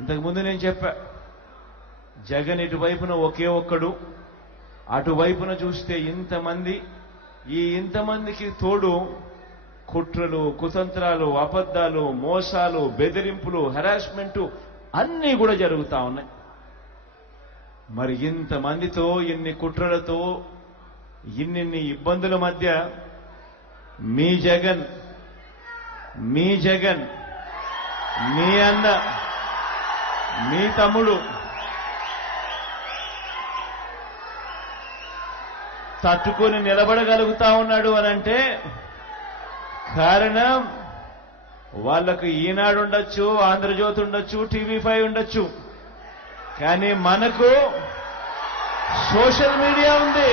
ఇంతకుముందు నేను చెప్పా, జగన్ ఇటువైపున ఒకే ఒక్కడు, అటువైపున చూస్తే ఇంతమంది. ఈ ఇంతమందికి తోడు కుట్రలు, కుతంత్రాలు, అబద్ధాలు, మోసాలు, బెదిరింపులు, హెరాస్మెంటు అన్నీ కూడా జరుగుతా ఉన్నాయి. మరి ఇంతమందితో, ఇన్ని కుట్రలతో, ఇన్నిన్ని ఇబ్బందుల మధ్య మీ జగన్, మీ అన్న, మీ తమ్ముడు తట్టుకొని నిలబడగలుగుతా ఉన్నాడు అనంటే కారణం వాళ్లకు ఈనాడు ఉండొచ్చు, ఆంధ్రజ్యోతి ఉండొచ్చు, టీవీ5 ఉండొచ్చు, కానీ మనకు సోషల్ మీడియా ఉంది.